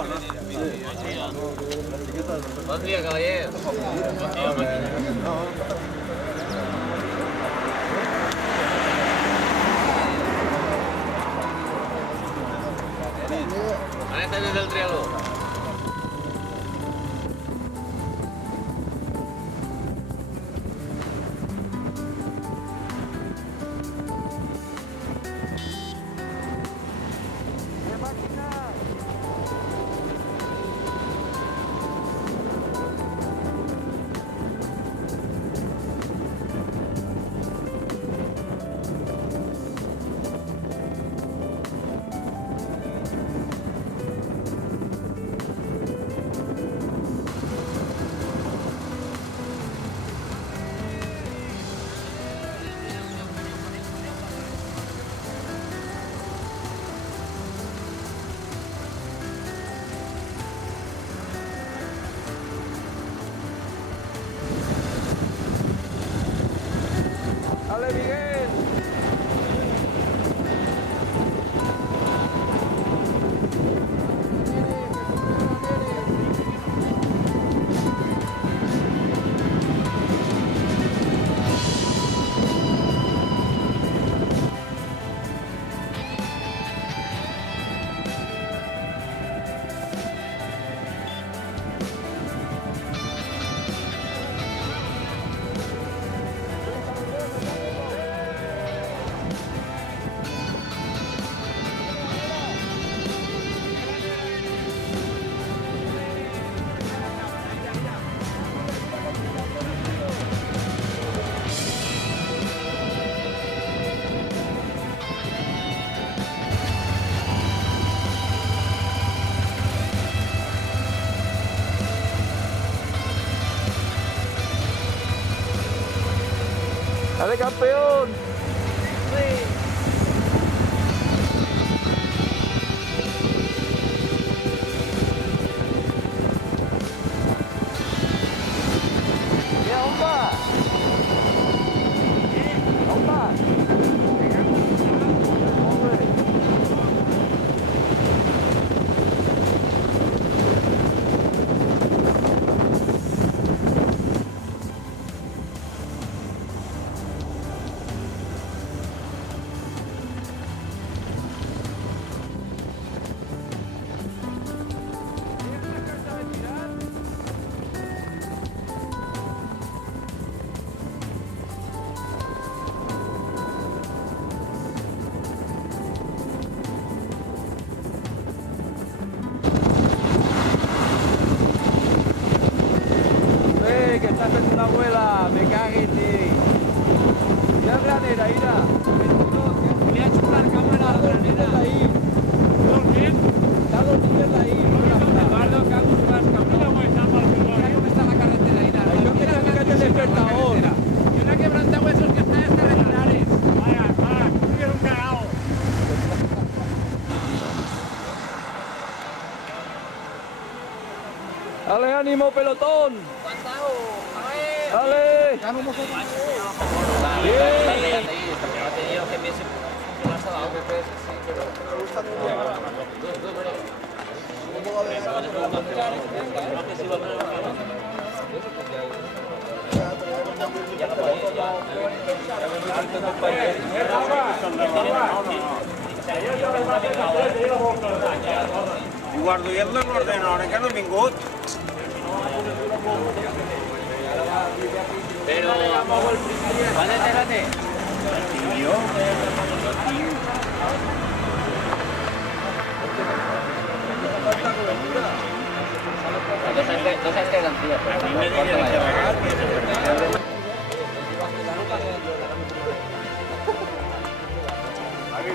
Bon dia, cavallers. Bon dia, Manetes des del Trialó. ¡Dale, Miguel! ¡Dale, campeón! ¡Ya, bomba! ¡Bomba! ¡Hombre! Que está haciendo una abuela, me cague en ti. Mira la granera, mira. Me ha hecho una cámara a la granera ahí. ¿Por qué? Está dormida ahí. Eduardo, Carlos, mira cómo está la carretera ahí. Hay que fíjate el despertador. Y una quebrantahuesos que está en este regulares. Vaya, tú eres un cagao. Dale ánimo, pelotón. ¡Dale! ¡Ya no hemos Guardo, i el de l'ordenador que no ha vingut. Pero... ¿Vale, espérate? Jo? Dos años de garantía. A mi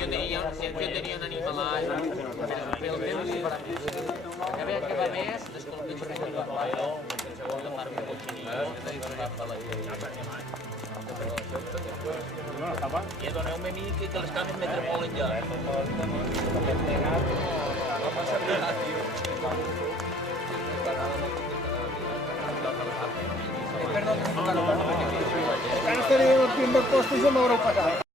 me deien que Jo tenia un animal pel temps que veia que va més, descolpit per la part de cotxinillo, que tenia per la I doneu-me a mi que les cames me tremolen ja. No passa res, tio. Encara estaria al primer posto i se m'haurà pagat.